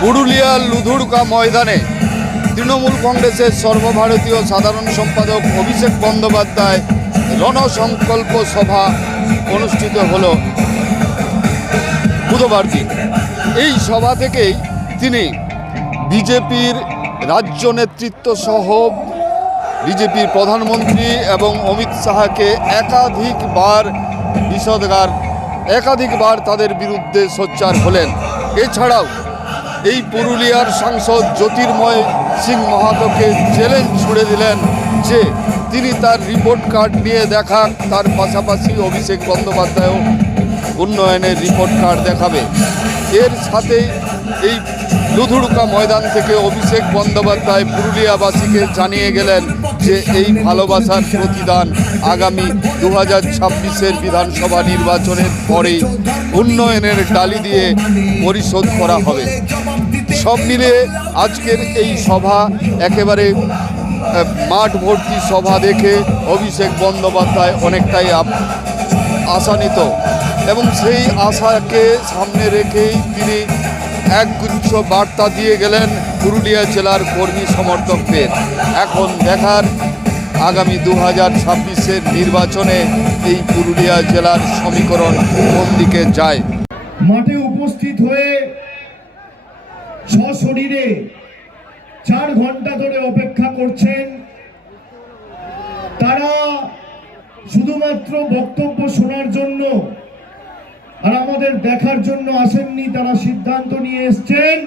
পুরুলিয়ার লুধুরকা ময়দানে তৃণমূল কংগ্রেসের সর্বভারতীয় সাধারণ সম্পাদক অভিষেক বন্দ্যোপাধ্যায় রণসংকল্প সভা অনুষ্ঠিত হল বুধবার দিন। এই সভা থেকেই তিনি বিজেপির রাজ্য নেতৃত্ব সহ বিজেপির প্রধানমন্ত্রী এবং অমিত শাহকে একাধিকবার বিষদগার, একাধিকবার তাদের বিরুদ্ধে সোচ্চার হলেন। এছাড়াও এই পুরুলিয়ার সাংসদ জ্যোতির্ময় সিং মাহাতোকে চ্যালেঞ্জ ছুড়ে দিলেন যে তিনি তার রিপোর্ট কার্ড নিয়ে দেখাক, তার পাশাপাশি অভিষেক বন্দ্যোপাধ্যায়ও উন্নয়নের রিপোর্ট কার্ড দেখাবে। এর সাথেই এই লুধুড়কা ময়দান থেকে অভিষেক বন্দ্যোপাধ্যায় পুরুলিয়াবাসীকে জানিয়ে গেলেন যে এই ভালোবাসার প্রতিদান আগামী দু হাজার ছাব্বিশের বিধানসভা নির্বাচনের পরেই উন্নয়নের ডালি দিয়ে পরিশোধ করা হবে। সব মিলিয়ে আজকের এই সভা একেবারে মাঠ ভর্তি সভা দেখে অভিষেক বন্দ্যোপাধ্যায় অনেকটাই আশান্বিত এবং সেই আশাকে সামনে রেখেই তিনি একগুচ্ছ বার্তা দিয়ে গেলেন পুরুলিয়া জেলার কর্মী সমর্থকদের। এখন দেখার আগামী দু হাজার ছাব্বিশের নির্বাচনে এই পুরুলিয়া জেলার সমীকরণ কোন দিকে যায়? মাঠে উপস্থিত হয়ে সশরীরে চার ঘণ্টা ধরে অপেক্ষা করছেন। তারা শুধুমাত্র বক্তব্য শোনার জন্য আর আমাদের দেখার জন্য আসেননি, তারা সিদ্ধান্ত নিয়ে এসছেন।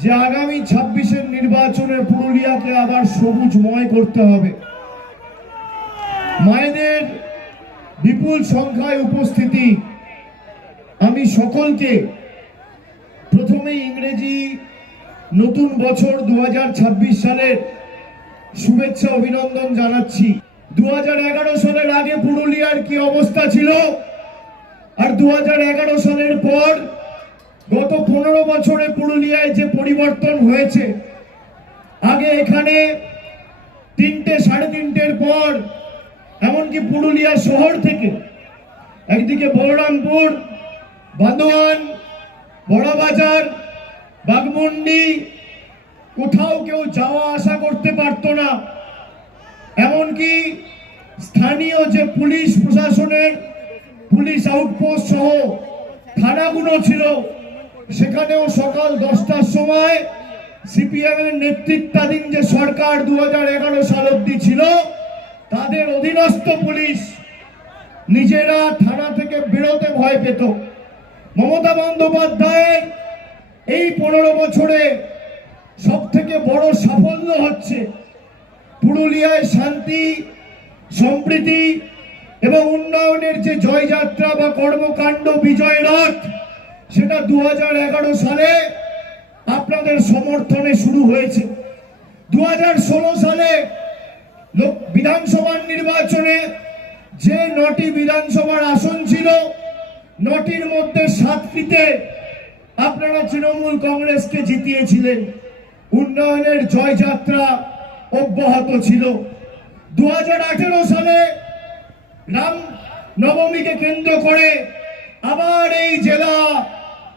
যে আগামী ছাব্বিশের নির্বাচনে পুরুলিয়াকে আবার সবুজময় করতে হবে। মায়েদের বিপুল সংখ্যায় উপস্থিতি। আমি সকলকে প্রথমে ইংরেজি নতুন বছর দু হাজার ছাব্বিশ সালের শুভেচ্ছা, অভিনন্দন জানাচ্ছি। দু হাজার এগারো সালের আগে পুরুলিয়ার কি অবস্থা ছিল? আর দু হাজার এগারো সালের পর গত পনেরো বছরে পুরুলিয়ায় যে পরিবর্তন হয়েছে, আগে এখানে তিনটে, সাড়ে তিনটের পর, এমনকি পুরুলিয়া শহর থেকে, একদিকে বলরামপুর, বান্দোয়ান, বড়বাজার, বাগমুন্ডি, কোথাও কেউ যাওয়া আসা করতে পারতো না। এমনকি স্থানীয় যে পুলিশ প্রশাসনের পুলিশ আউটপোস্ট সহ থানাগুলো ছিল সেখানেও সকাল দশটার সময় সিপিএম এর নেতৃত্বাধীন যে সরকার দু হাজার এগারো সাল অব্দি ছিল, তাদের অধীনস্থ পুলিশ নিজেরা থানা থেকে বেরোতে ভয় পেত। মমতা বন্দ্যোপাধ্যায়ের এই পনেরো বছরে সব থেকে বড় সাফল্য হচ্ছে পুরুলিয়ায় শান্তি, সম্প্রীতি এবং উন্নয়নের যে জয়যাত্রা বা কর্মকাণ্ড বিজয় রথ সেটা দু হাজার এগারো সালে আপনাদের সমর্থনে শুরু হয়েছে। দু হাজার ষোলো সালে লোক বিধানসভার নির্বাচনে যে নটি বিধানসভার আসন ছিল, নটির মধ্যে সাতটিতে আপনারা তৃণমূল কংগ্রেসকে জিতিয়েছিলেন। উন্নয়নের জয়যাত্রা অব্যাহত ছিল। দু হাজার আঠেরো সালে রাম নবমীকে কেন্দ্র করে আবার এই জেলা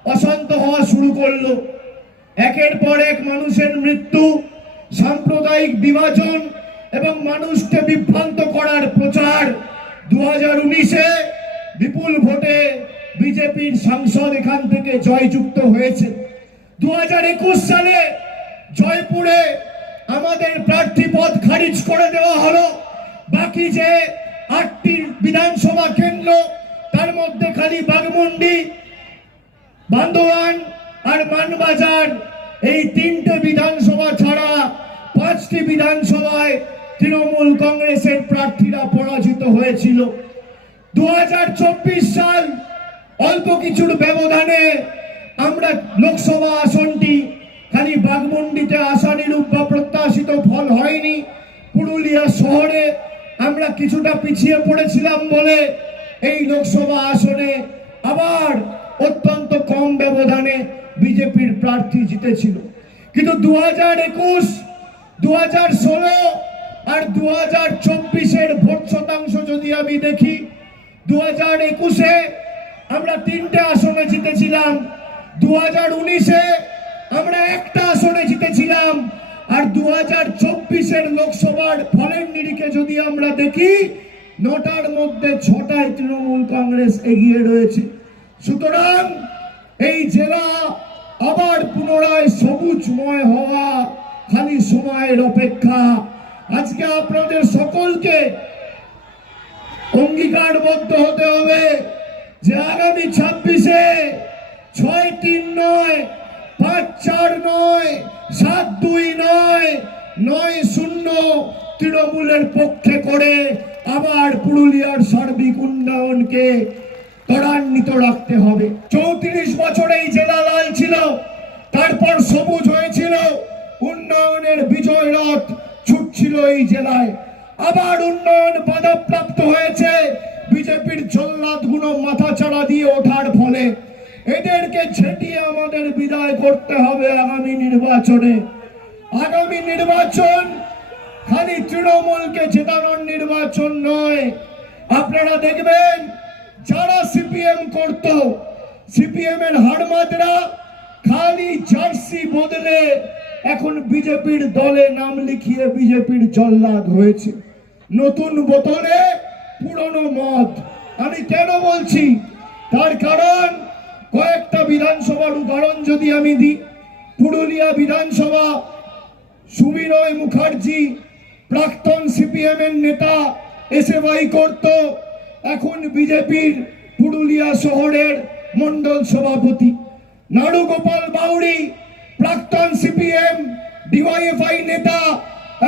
অশান্ত হওয়া শুরু করল। একের পর এক মানুষের মৃত্যু, সাম্প্রদায়িক বিভাজন এবং মানুষকে বিভ্রান্ত করার প্রচার। দু হাজার উনিশে বিপুল ভোটে বিজেপির সাংসদ এখান থেকে জয়যুক্ত হয়েছে। দু হাজার একুশ সালে জয়পুরে আমাদের প্রার্থী পদ খারিজ করে দেওয়া হলো। বাকি যে আটটি বিধানসভা কেন্দ্র, তার মধ্যে খালি বাগমুন্ডি বান্দোয়ান আর মানবাজার, এই তিনটে বিধানসভা ছাড়া পাঁচটি বিধানসভায় তৃণমূল কংগ্রেসের প্রার্থীরা পরাজিত হয়েছিল। দু হাজার চব্বিশ সাল অল্প কিছুর ব্যবধানে আমরা লোকসভা আসনটি খালি বাগমুন্ডিতে আশানুরূপ বা প্রত্যাশিত ফল হয়নি। পুরুলিয়া শহরে আমরা কিছুটা পিছিয়ে পড়েছিলাম বলে এই লোকসভা আসনে আবার অত্যন্ত কম ব্যবধানে বিজেপির প্রার্থী জিতেছিল। কিন্তু দু হাজার একুশ দু হাজার ষোলো আর দু হাজার চব্বিশের ভোট শতাংশ যদি আমি দেখি দু হাজার একুশে আমরা তিনটে আসনে জিতেছিলাম দু হাজার উনিশে আমরা একটা আসনে জিতেছিলাম, আর দু হাজার চব্বিশের লোকসভার ফলের নিরিখে যদি আমরা দেখি, নটার মধ্যে ছটায় তৃণমূল কংগ্রেস এগিয়ে রয়েছে। সুতরাং এই জেলা আবার পুনরায় সবুজময় হওয়া খালি সময়ের অপেক্ষা। আজকে আপনাদের সকলকে অঙ্গীকারবদ্ধ হতে হবে যে আগামী ছাব্বিশে ছয় তিন নয়, পাঁচ চার নয়, সাত দুই নয় নয় শূন্য তৃণমূলের পক্ষে করে আবার পুরুলিয়ার সার্বিক উন্নয়নকে ত্বরান্বিত রাখতে হবে। চৌত্রিশ বছর এই জেলা লাল ছিল, তারপর সবুজ হয়েছিল, উন্নয়নের বিজয় রথ ছুটছিল এই জেলায়। আবার উন্নয়ন বাধাপ্রাপ্ত হয়েছে, বিজেপির জল্লাদগুলো মাথা চাড়া দিয়ে ওঠার ফলে। এদেরকে ছেটিয়ে আমাদের বিদায় করতে হবে আগামী নির্বাচনে। আগামী নির্বাচন খালি তৃণমূলকে জেতানোর নির্বাচন নয়। আপনারা দেখবেন যারা সিপিএম করত সিপিএম এর হাড়মাদরা খালি জার্সি বদলে এখন বিজেপির দলে নাম লিখিয়ে বিজেপির জল্লাদ হয়েছে। নতুন বোতলে পুরনো মদ। আমি কেন বলছি? তার কারণ কয়েকটা বিধানসভার উদাহরণ যদি আমি দিই। পুরুলিয়া বিধানসভা, সুবিনয় মুখার্জি, প্রাক্তন সিপিএম এর নেতা এসএফআই করত এখন বিজেপির পুরুলিয়া শহরের মন্ডল সভাপতি। নাড়ুগোপাল বাউরি প্রাক্তন সিপিএম ডিওয়াইএফআই নেতা,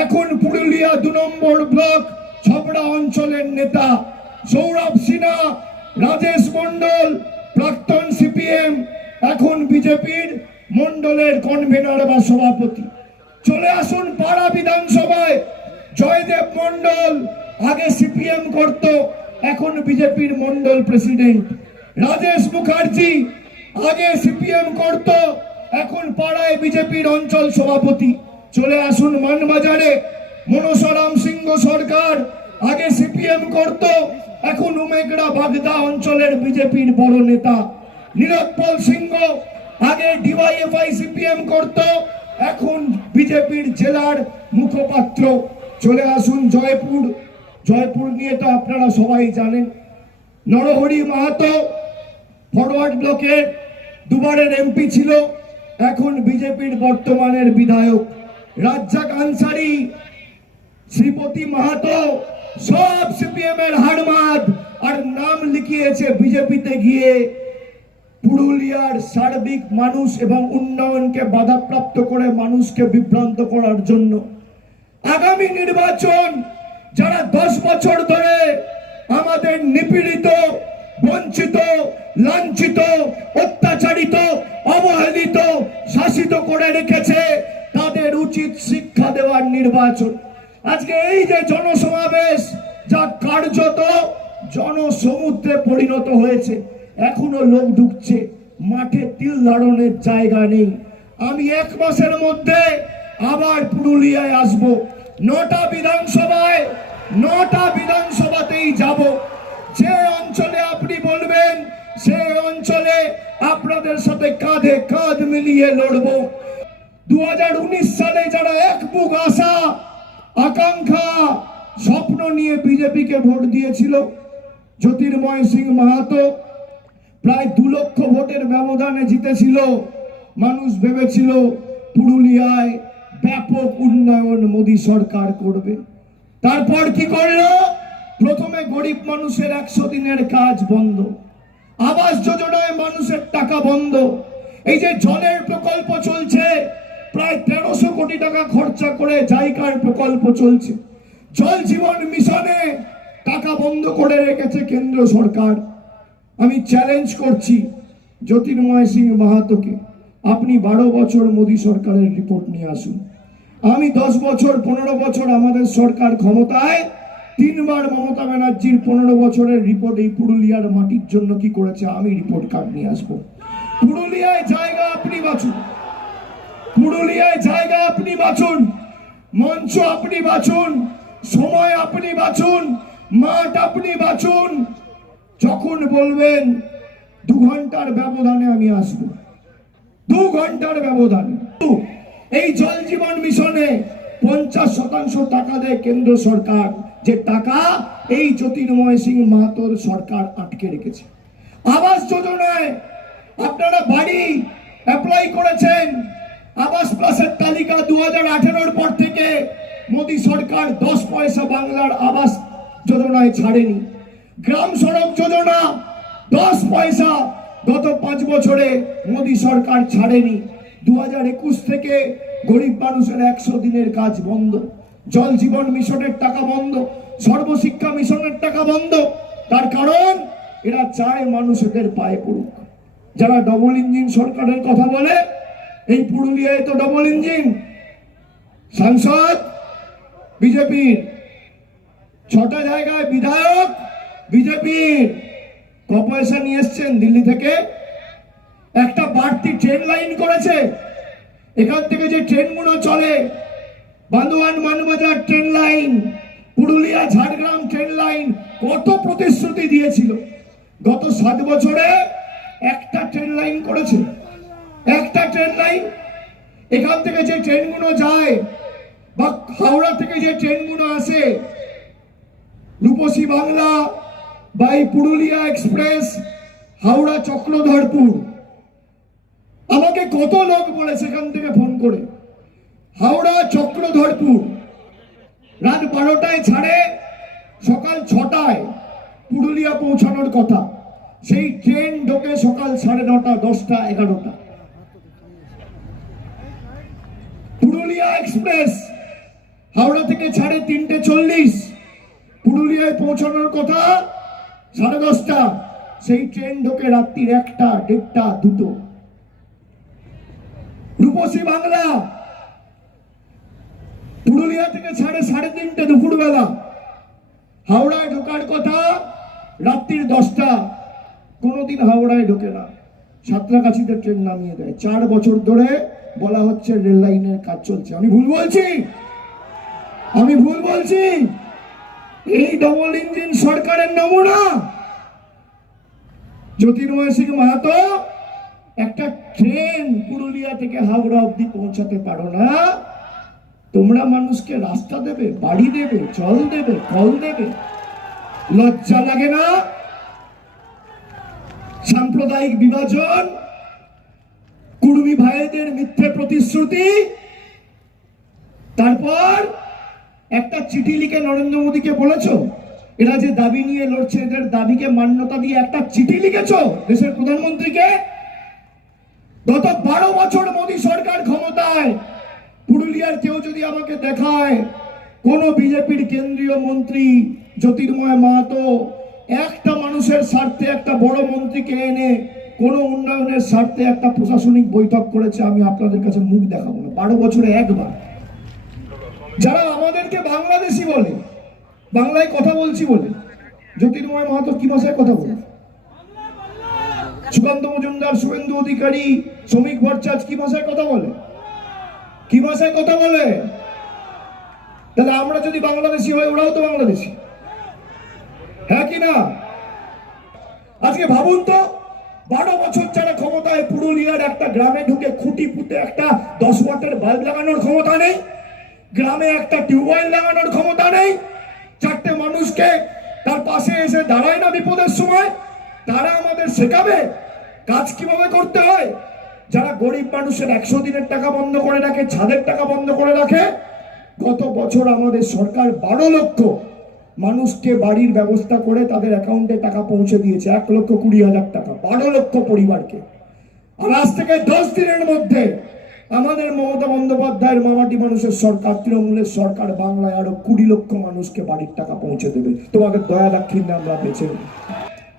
এখন পুরুলিয়া দু নম্বর ব্লক ছবড়া অঞ্চলের নেতা। সৌরভ সিনহা, রাজেশ মন্ডল প্রাক্তন সিপিএম, এখন বিজেপির মন্ডলের কনভেনার বা সভাপতি। চলে আসুন পাড়া বিধানসভায়। জয়দেব মন্ডল আগে সিপিএম করত। এখন বিজেপির মন্ডল প্রেসিডেন্ট। রাজেশ মুখার্জি, আগে সিপিএম করত, এখন পাড়ায় বিজেপির অঞ্চল সভাপতি। চলে আসুন মানবাজারে। মনসারাম সিংহ সরকার, আগে সিপিএম করত, এখন উমেগড়া বাগদা অঞ্চলের বিজেপির বড় নেতা। নীরোৎপল সিংহ, আগে ডিওয়াইএফআই সিপিএম করত, এখন বিজেপির জেলার মুখপাত্র। চলে আসুন জয়পুর। জয়পুর নিয়ে তো আপনারা সবাই জানেন। নরহরি মাহাতো ফরওয়ার্ড ব্লকের দুবারের এমপি ছিল, এখন বিজেপির বর্তমানের বিধায়ক। রাজ্জাক আনসারি, শ্রীপতি মাহাতো, সব সিপিএম এর হারমাদ আর নাম লিখিয়েছে বিজেপিতে গিয়ে। পুরুলিয়ার সার্বিক মানুষ এবং উন্নয়নকে বাধাপ্রাপ্ত করে মানুষকে বিভ্রান্ত করার জন্য। আগামী নির্বাচন যারা দশ বছর ধরে আমাদের নিপীড়িত, বঞ্চিত, লাঞ্ছিত, অত্যাচারিত, অবহেলিত, শাসিত করে রেখেছে, তাদের উচিত শিক্ষা দেওয়ার নির্বাচন। আজকে এই যে জনসমাবেশ যা কার্যত জনসমুদ্রে পরিণত হয়েছে, এখনও লোক ঢুকছে, মাঠে তিল ধারণের জায়গা নেই। আমি এক মাসের মধ্যে আবার পুরুলিয়ায় আসব। নটা বিধানসভায় নটা বিধানসভাতেই যাব। যে অঞ্চলে আপনি বলবেন সেই অঞ্চলে আপনাদের সাথে কাঁধে কাঁধ মিলিয়ে লড়বো। দু সালে যারা এক বুক আশা, আকাঙ্ক্ষা, স্বপ্ন নিয়ে বিজেপিকে ভোট দিয়েছিল, জ্যোতির্ময় সিং মাহাতো প্রায় দু লক্ষ ভোটের ব্যবধানে জিতেছিল। মানুষ ভেবেছিল, পুরুলিয়ায় ব্যাপক উন্নয়ন মোদী সরকার করবে। তারপর কি করল? প্রথমে গরিব মানুষের একশো দিনের কাজ বন্ধ। আবাস যোজনায় মানুষের টাকা বন্ধ। এই যে জলের প্রকল্প চলছে, প্রায় তেরোশো কোটি টাকা খরচা করে জায়গার প্রকল্প চলছে। জল জীবন মিশনে টাকা বন্ধ করে রেখেছে কেন্দ্র সরকার। আমি চ্যালেঞ্জ করছি জ্যোতির্ময় সিং মাহাতোকে। আপনি বারো বছর মোদী সরকারের রিপোর্ট নিয়ে আসুন। আমি দশ বছর, পনেরো বছর আমাদের সরকার ক্ষমতায়, তিনবার মমতা ব্যানার্জির পনেরো বছরের রিপোর্ট এই পুরুলিয়ার মাটির জন্য কি করেছে আমি রিপোর্ট কার্ড নিয়ে আসব। পুরুলিয়ায় জায়গা আপনি বাঁচুন। পুরুলিয়ায় জায়গা আপনি বাঁচুন। মঞ্চ আপনি বাঁচুন। সময় আপনি বাঁচুন। মাঠ আপনি বাঁচুন। যখন বলবেন, দু ঘণ্টার ব্যবধানে আমি আসব। দু ঘণ্টার ব্যবধান। এই জল জীবন মিশনে পঞ্চাশ শতাংশ টাকা দেয় কেন্দ্র সরকার। যে টাকা এই জ্যোতির্ময় সিং মাহাতোর সরকার আটকে রেখেছে। আবাস যোজনায় আপনারা বাড়ি অ্যাপ্লাই করেছেন। আবাস প্লাসের তালিকা দু হাজার পর থেকে মোদী সরকার দশ পয়সা বাংলার আবাস যোজনায় ছাড়েনি। গ্রাম সড়ক যোজনা দশ পয়সা গত পাঁচ বছরে মোদী সরকার ছাড়েনি। দু হাজার একুশ থেকে গরিব মানুষের একশো দিনের কাজ বন্ধ। জল জীবন মিশনের টাকা বন্ধ। সর্বশিক্ষা মিশনের টাকা বন্ধ। তার কারণ, এরা চায় মানুষদের পায়ে পড়ুক। যারা ডবল ইঞ্জিন সরকারের কথা বলে, এই পুরুলিয়ায় তো ডবল ইঞ্জিন সাংসদ, বিজেপির। ছটা জায়গায় বিধায়ক, বিজেপির। ক পয়সা নিয়ে এসছেন দিল্লি থেকে। একটা বাড়তি ট্রেন লাইন করেছে। এখান থেকে যে ট্রেনগুলো চলে, Bandwan Manbazar train line Purulia Jhargram train line কত প্রতিশ্রুতি দিয়েছিল। গত সাত বছরে একটা ট্রেন লাইন করেছে। একটা ট্রেন লাইন এখান থেকে যে ট্রেনগুলো যায়, বা হাওড়া থেকে যে ট্রেনগুলো আসে, রূপসী বাংলা, বা এই পুরুলিয়া এক্সপ্রেস, হাওড়া চক্রধরপুর আমাকে কত লোক বলে সেখান থেকে ফোন করে? হাওড়া, চক্রধরপুর। রাত বারোটায় ছাড়ে, সকাল ছটায় পুরুলিয়া পৌঁছানোর কথা। সেই ট্রেন ঢোকে সকাল সাড়ে নটা, দশটা, এগারোটা। পুরুলিয়া এক্সপ্রেস, হাওড়া থেকে ছাড়ে তিনটে চল্লিশ। পুরুলিয়ায় পৌঁছানোর কথা, সাড়ে দশটা। সেই ট্রেন ঢোকে রাত্রির একটা, দেড়টা, দুটো। রূপসী বাংলা। পুরুলিয়া থেকে ছাড়ে সাড়ে তিনটে দুপুরবেলা। হাওড়ায় ঢোকার কথা রাত্রির দশটা। কোনোদিন হাওড়ায় ঢোকে না। সাঁতরাগাছিতে ট্রেন নামিয়ে দেয়। চার বছর ধরে বলা হচ্ছে রেল লাইনের কাজ চলছে। আমি ভুল বলছি? আমি ভুল বলছি? এই ডবল ইঞ্জিন সরকারের নমুনা? জ্যোতির্ময় সিং মাহাতো একটা ট্রেন পুরুলিয়া থেকে হাওড়া অব্দি পৌঁছাতে পারো না। তোমরা মানুষকে রাস্তা দেবে, বাড়ি দেবে, জল দেবে কল দেবে। লজ্জা লাগে না? সাম্প্রদায়িক বিভাজন, কুর্মী ভাইদের মিথ্যে প্রতিশ্রুতি। তারপর একটা চিঠি লিখে নরেন্দ্র মোদীকে বলেছ, এরা যে দাবি নিয়ে লড়ছে, এদের দাবিকে মান্যতা দিয়ে একটা চিঠি লিখেছ দেশের প্রধানমন্ত্রীকে। গত বারো বছর মোদী সরকার ক্ষমতায়, পুরুলিয়ার কেউ যদি আমাকে দেখায়, কোন বিজেপির কেন্দ্রীয় মন্ত্রী জ্যোতির্ময় মাহাতো, একটা মানুষের স্বার্থে একটা বড় মন্ত্রীকে এনে কোন উন্নয়নের স্বার্থে একটা প্রশাসনিক বৈঠক করেছে, আমি আপনাদের কাছে মুখ দেখাবো না। বারো বছরে একবার। যারা আমাদেরকে বাংলাদেশি বলে, বাংলায় কথা বলছি বলে, জ্যোতির্ময় মাহাতো কি ভাষায় কথা বলে? সুকান্ত মজুমদার, শুভেন্দু অধিকারী, শ্রমিক ভট্টাচ কি ভাষায় কথা বলে? কি ভাষায় কথা বলে? তাহলে আমরা যদি বাংলাদেশি হই, ওরাও তো বাংলাদেশি। হ্যাঁ কি না? আজকে ভাবুন তো, বারো বছর যারা ক্ষমতায় পুরুলিয়ার একটা গ্রামে ঢুকে খুঁটি পুঁতে একটা দশ ওয়াটের বাল্ব লাগানোর ক্ষমতা নেই, গ্রামে একটা টিউবওয়েল লাগানোর ক্ষমতা নেই, চারটে মানুষকে তার পাশে এসে দাঁড়ায় না বিপদের সময়, তারা আমাদের শেখাবে। কাজ কীভাবে করতে হয়? যারা গরিব মানুষের একশো দিনের টাকা বন্ধ করে রাখে, ছাদের টাকা বন্ধ করে রাখে, গত বছর আমাদের সরকার বারো লক্ষ মানুষকে বাড়ির ব্যবস্থা করে তাদের অ্যাকাউন্টে টাকা পৌঁছে দিয়েছে। এক লক্ষ কুড়ি হাজার টাকা, বারো লক্ষ পরিবারকে। আর আজ থেকে দশ দিনের মধ্যে আমাদের মমতা বন্দ্যোপাধ্যায়ের মামাটি মানুষের সরকার, তৃণমূলের সরকার বাংলায় আরও কুড়ি লক্ষ মানুষকে বাড়ির টাকা পৌঁছে দেবে। তোমাকে দয়া দাক্ষিণ্যে আমরা বেছে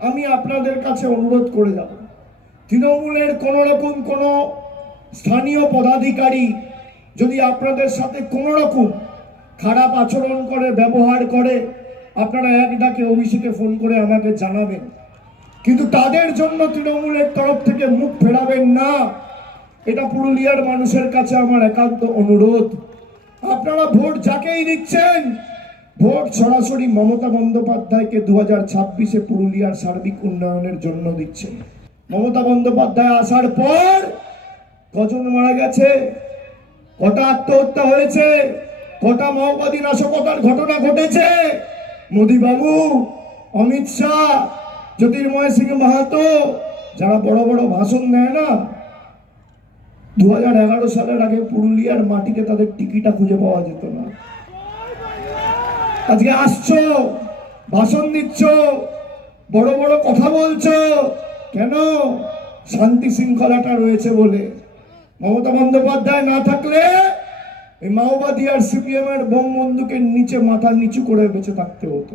আমি আপনাদের কাছে অনুরোধ করে যাব। তৃণমূলের কোন রকম কোন স্থানীয় পদাধিকারী যদি আপনাদের সাথে কোন রকম খারাপ আচরণ করে, ব্যবহার করে, আপনারা এক ডাকে অভিষেকে ফোন করে আমাকে জানাবেন। কিন্তু তাদের জন্য তৃণমূলের তরফ থেকে মুখ ফেরাবেন না। এটা পুরুলিয়ার মানুষের কাছে আমার একান্ত অনুরোধ। আপনারা ভোট যাকেই দিচ্ছেন, ভোট সরাসরি মমতা বন্দ্যোপাধ্যায়কে দু হাজার ছাব্বিশে পুরুলিয়ার সার্বিক উন্নয়নের জন্য দিচ্ছেন। মমতা বন্দ্যোপাধ্যায় আসার পর কজন মারা গেছে? কটা আত্মহত্যা হয়েছে? কটা মাওবাদী নাশকতার ঘটনা ঘটেছে? মোদী বাবু অমিত শাহ, জ্যোতির্ময় সিং মাহাতো, যারা বড় বড় ভাষণ দেয় না দু সালের আগে পুরুলিয়ার মাটিতে তাদের টিকিটা খুঁজে পাওয়া যেত না। আজকে আসছো, ভাষণ দিচ্ছ, বড় বড় কথা বলছো কেন? শান্তি শৃঙ্খলাটা রয়েছে বলে। মমতা বন্দ্যোপাধ্যায় না থাকলে এই মাওবাদী আর সিপিএম এর বোম বন্ধুকে নিচে মাথা নিচু করে বেঁচে থাকতে হতো।